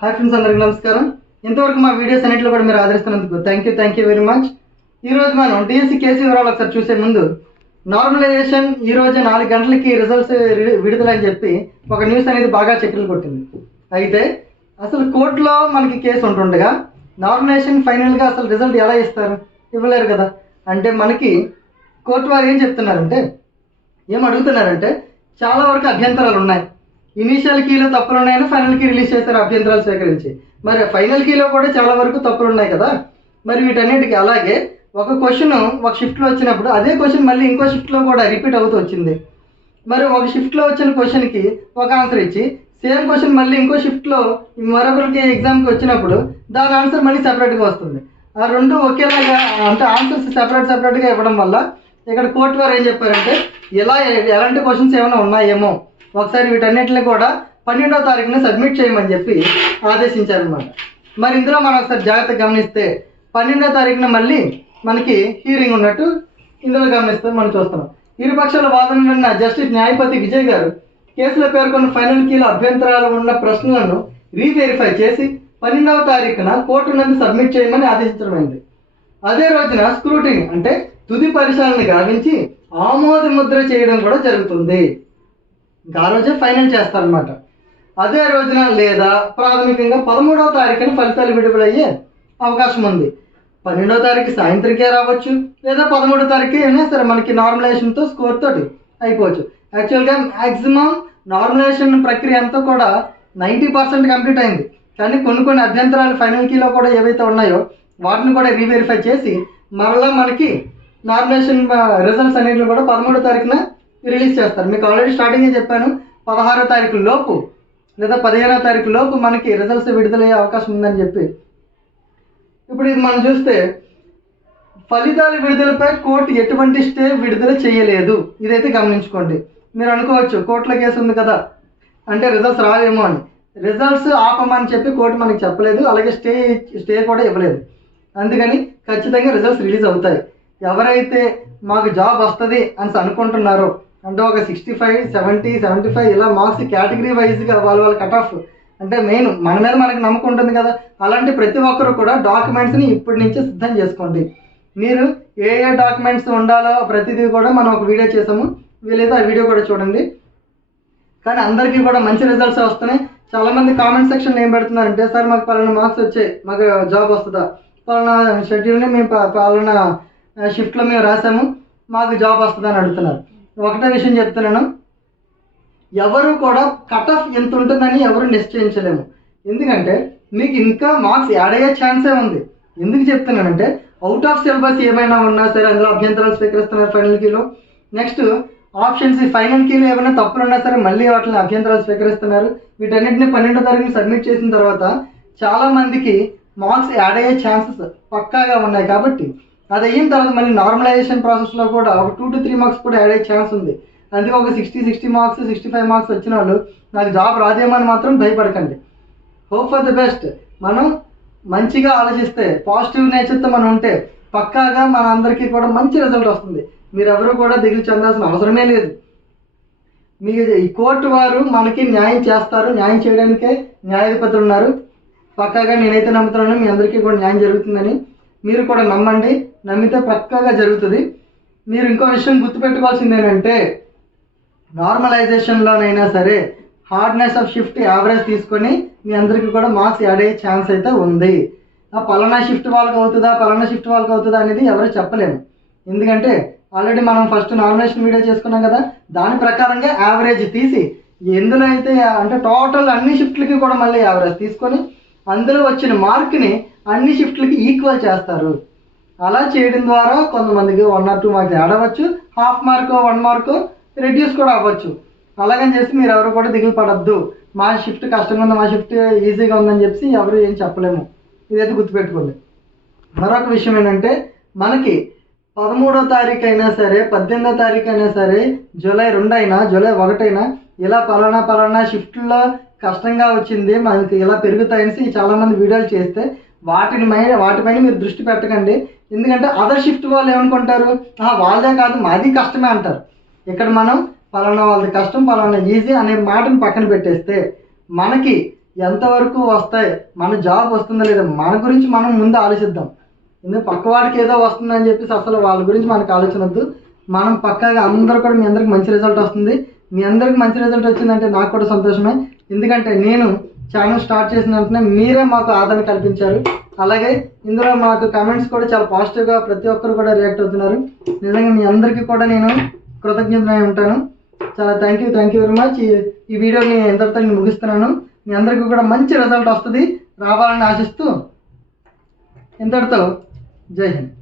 Hi friends అందరికీ నమస్కారం. ఇంతవరకు మా వీడియోస్ అన్నింటిలో కూడా మీరు ఆదరిస్తున్నందుకు thank you thank you very much ఈ రోజు మనం డిఎస్సి కేసీ వివరాలు ఒకసారి చూసే ముందు నార్మలైజేషన్ ఈ రోజు నాలుగు గంటలకి రిజల్ట్స్ విడుదల అని చెప్పి ఒక న్యూస్ అనేది బాగా చక్కెలు కొట్టింది. అయితే అసలు కోర్టులో మనకి కేసు ఉంటుండగా నార్మలైజేషన్ ఫైనల్గా అసలు రిజల్ట్ ఎలా ఇస్తారు? ఇవ్వలేరు కదా. అంటే మనకి కోర్టు వారు ఏం చెప్తున్నారంటే ఏం అడుగుతున్నారంటే చాలా వరకు అభ్యంతరాలు ఉన్నాయి. ఇనీషియల్ కీలో తప్పులు ఉన్నాయని ఫైనల్ కీ రిలీజ్ చేశారు అభ్యంతరాలు స్వీకరించి మరి ఫైనల్ కీలో కూడా చాలా వరకు తప్పులు ఉన్నాయి కదా? మరి వీటన్నిటికీ అలాగే ఒక క్వశ్చన్ ఒక షిఫ్ట్లో వచ్చినప్పుడు అదే క్వశ్చన్ మళ్ళీ ఇంకో షిఫ్ట్లో కూడా రిపీట్ అవుతూ వచ్చింది. మరి ఒక షిఫ్ట్లో వచ్చిన క్వశ్చన్కి ఒక ఆన్సర్ ఇచ్చి సేమ్ క్వశ్చన్ మళ్ళీ ఇంకో షిఫ్ట్లో మరొకరికి ఎగ్జామ్కి వచ్చినప్పుడు దాని ఆన్సర్ మళ్ళీ సెపరేట్గా వస్తుంది. ఆ రెండు ఒకేలాగా అంటే ఆన్సర్స్ సెపరేట్ సెపరేట్గా ఇవ్వడం వల్ల ఇక్కడ కోర్టు వారు ఏం చెప్పారంటే ఇలా ఎలాంటి క్వశ్చన్స్ ఏమైనా ఉన్నాయేమో ఒకసారి వీటన్నిటిని కూడా పన్నెండవ తారీఖున సబ్మిట్ చేయమని చెప్పి ఆదేశించారనమాట మరి ఇందులో మనం ఒకసారి జాగ్రత్తగా గమనిస్తే పన్నెండవ తారీఖున మళ్ళీ మనకి హీరింగ్ ఉన్నట్టు ఇందులో గమనిస్తే మనం చూస్తున్నాం. ఇరుపక్షాల వాదనలున్న జస్టిస్ న్యాయపతి విజయ్ గారు కేసులో పేర్కొన్న ఫైనల్ కీలో అభ్యంతరాలు ఉన్న ప్రశ్నలను రీవెరిఫై చేసి పన్నెండవ తారీఖున కోర్టు నుండి సబ్మిట్ చేయమని ఆదేశించడమైంది అదే రోజున స్క్రూటిని అంటే తుది పరిశీలన గావించి ఆమోద ముద్ర చేయడం కూడా జరుగుతుంది. ఇంకా ఆ రోజే ఫైనల్ చేస్తారనమాట అదే రోజున లేదా ప్రాథమికంగా పదమూడవ తారీఖున ఫలితాలు విడుదలయ్యే అవకాశం ఉంది. పన్నెండవ తారీఖు సాయంత్రంకే రావచ్చు లేదా పదమూడో తారీఖు అయినా సరే మనకి నార్మలైజేషన్తో స్కోర్ తోటి అయిపోవచ్చు. యాక్చువల్గా మ్యాక్సిమం నార్మలైజేషన్ ప్రక్రియ అంతా కూడా నైంటీ పర్సెంట్ కంప్లీట్ అయింది. కానీ కొన్ని కొన్ని అభ్యంతరాలు ఫైనల్ కీలో కూడా ఏవైతే ఉన్నాయో వాటిని కూడా రీవెరిఫై చేసి మరలా మనకి నార్మలైజేషన్ రిజల్ట్స్ అనేవి కూడా పదమూడో తారీఖున రిలీజ్ చేస్తారు. మీకు ఆల్రెడీ స్టార్టింగే చెప్పాను. పదహారో తారీఖు లోపు లేదా పదిహేనో తారీఖు లోపు మనకి రిజల్ట్స్ విడుదలయ్యే అవకాశం ఉందని చెప్పి. ఇప్పుడు ఇది మనం చూస్తే ఫలితాల విడుదలపై కోర్టు ఎటువంటి స్టే విడుదల చేయలేదు. ఇదైతే గమనించుకోండి. మీరు అనుకోవచ్చు కోర్టుల కేసు ఉంది కదా. అంటే రిజల్ట్స్ రావేమో అని. రిజల్ట్స్ ఆపమని చెప్పి కోర్టు మనకి చెప్పలేదు. అలాగే స్టే స్టే కూడా ఇవ్వలేదు. అందుకని ఖచ్చితంగా రిజల్ట్స్ రిలీజ్ అవుతాయి. ఎవరైతే మాకు జాబ్ వస్తుంది అని అనుకుంటున్నారో అంటే ఒక sixty five seventy seventy five ఇలా మార్క్స్ కేటగిరీ వైజ్గా వాళ్ళ వాళ్ళ కట్ ఆఫ్ అంటే మెయిన్ మన మీద మనకి నమ్మకం ఉంటుంది కదా. అలాంటి ప్రతి ఒక్కరు కూడా డాక్యుమెంట్స్ని ఇప్పటి నుంచే సిద్ధం చేసుకోండి. మీరు ఏ ఏ డాక్యుమెంట్స్ ఉండాలో ప్రతిదీ కూడా మనం ఒక వీడియో చేసాము. వీలైతే ఆ వీడియో కూడా చూడండి. కానీ అందరికీ కూడా మంచి రిజల్ట్స్ వస్తున్నాయి. చాలామంది కామెంట్ సెక్షన్ ఏం పెడుతున్నారంటే సార్ మాకు పలానా మార్క్స్ వచ్చాయి. మాకు జాబ్ వస్తుందా? పలానా షెడ్యూల్ని మేము పలానా షిఫ్ట్లో మేము రాసాము. మాకు జాబ్ వస్తుందని అడుగుతున్నారు. ఒకటే విషయం చెప్తున్నాను. ఎవరు కూడా కట్ ఆఫ్ ఎంత ఉంటుందని ఎవరు నిశ్చయించలేము. ఎందుకంటే మీకు ఇంకా మార్క్స్ యాడ్ అయ్యే ఛాన్సే ఉంది. ఎందుకు చెప్తున్నానంటే అవుట్ ఆఫ్ సిలబస్ ఏమైనా ఉన్నా సరే అందులో అభ్యంతరాలు స్వీకరిస్తున్నారు ఫైనల్ కీలో నెక్స్ట్ ఆప్షన్స్ ఈ ఫైనల్ కీలో ఏమైనా తప్పులు ఉన్నా సరే మళ్ళీ వాటిని అభ్యంతరాలు స్వీకరిస్తున్నారు. వీటన్నిటిని పన్నెండో తారీఖున సబ్మిట్ చేసిన తర్వాత చాలామందికి మార్క్స్ యాడ్ అయ్యే ఛాన్సెస్ పక్కాగా ఉన్నాయి కాబట్టి అది అయిన తర్వాత మళ్ళీ నార్మలైజేషన్ ప్రాసెస్లో కూడా ఒక టూ టు త్రీ మార్క్స్ కూడా యాడ్ అయ్యే ఛాన్స్ ఉంది. అందుకే ఒక sixty sixty marks sixty five marks వచ్చిన వాళ్ళు నాకు జాబ్ రాదేమో అని మాత్రం భయపడకండి. హోప్ ఫర్ ద బెస్ట్ మనం మంచిగా ఆలోచిస్తే పాజిటివ్ నేచర్తో మనం ఉంటే పక్కాగా మన అందరికీ కూడా మంచి రిజల్ట్ వస్తుంది. మీరు ఎవరు కూడా దిగులు చెందాల్సిన అవసరమే లేదు. మీ ఈ కోర్టు వారు మనకి న్యాయం చేస్తారు. న్యాయం చేయడానికే న్యాయాధిపతులు ఉన్నారు. పక్కాగా నేనైతే నమ్ముతున్నాను మీ అందరికీ కూడా న్యాయం జరుగుతుందని. మీరు కూడా నమ్మండి. నమ్మితే పక్కాగా జరుగుతుంది. మీరు ఇంకో విషయం గుర్తుపెట్టుకోవాల్సింది ఏంటంటే నార్మలైజేషన్లోనైనా సరే హార్డ్నెస్ ఆఫ్ షిఫ్ట్ యావరేజ్ తీసుకొని మీ అందరికీ కూడా మార్క్స్ యాడ్ అయ్యే ఛాన్స్ అయితే ఉంది. ఆ పలానా షిఫ్ట్ వాళ్ళకి అవుతుందా పలానా షిఫ్ట్ వాళ్ళకి అవుతుందా అనేది ఎవరు చెప్పలేము. ఎందుకంటే ఆల్రెడీ మనం ఫస్ట్ నామినేషన్ వీడియో చేసుకున్నాం కదా దాని ప్రకారంగా యావరేజ్ తీసి ఎందులో అయితే అంటే టోటల్ అన్ని షిఫ్ట్లకి కూడా మళ్ళీ యావరేజ్ తీసుకొని అందులో వచ్చిన మార్క్ని అన్ని షిఫ్ట్లకి ఈక్వల్ చేస్తారు. అలా చేయడం ద్వారా కొంతమందికి one or two marks add అవ్వచ్చు. Half mark one mark reduce కూడా అవ్వచ్చు. అలాగని చేసి మీరు ఎవరు కూడా దిగులు పడద్దు. మా షిఫ్ట్ కష్టంగా ఉంది మా షిఫ్ట్ ఈజీగా ఉందని చెప్పి ఎవరు ఏం చెప్పలేము. ఇదైతే గుర్తుపెట్టుకోండి. మరొక విషయం ఏంటంటే మనకి పదమూడో తారీఖు అయినా సరే పద్దెనిమిదో తారీఖు అయినా సరే జూలై రెండు అయినా జూలై ఒకటైనా ఇలా పలానా పలానా షిఫ్ట్లో కష్టంగా వచ్చింది మనకి ఇలా పెరుగుతాయని చాలామంది వీడియోలు చేస్తే వాటిని మై వాటిపైన మీరు దృష్టి పెట్టకండి. ఎందుకంటే అదర్ షిఫ్ట్ వాళ్ళు ఏమనుకుంటారు? వాళ్ళదే కాదు మాది కష్టమే అంటారు. ఇక్కడ మనం పలానా వాళ్ళది కష్టం పలానా ఈజీ అనే మాటను పక్కన పెట్టేస్తే మనకి ఎంతవరకు వస్తాయి? మన జాబ్ వస్తుందా లేదా? మన గురించి మనం ముందు ఆలోచిద్దాం. ఎందుకంటే పక్కవాడికి ఏదో వస్తుందని చెప్పేసి అసలు వాళ్ళ గురించి మనకు ఆలోచన వద్దు మనం పక్కాగా అందరూ కూడా మీ అందరికి మంచి రిజల్ట్ వస్తుంది. మీ అందరికి మంచి రిజల్ట్ వచ్చిందంటే నాకు కూడా సంతోషమే. ఎందుకంటే నేను ఛానల్ స్టార్ట్ చేసిన వెంటనే మీరే మాకు ఆదరణ కల్పించారు. అలాగే ఇందులో మాకు కమెంట్స్ కూడా చాలా పాజిటివ్గా ప్రతి ఒక్కరు కూడా రియాక్ట్ అవుతున్నారు. నిజంగా మీ అందరికీ కూడా నేను కృతజ్ఞతనై ఉంటాను. చాలా thank you thank you very much ఈ ఈ వీడియోని ఎంతటితో నేను ముగిస్తున్నాను. మీ అందరికీ కూడా మంచి రిజల్ట్ వస్తుంది. రావాలని ఆశిస్తూ ఇంతటితో జై హింద్.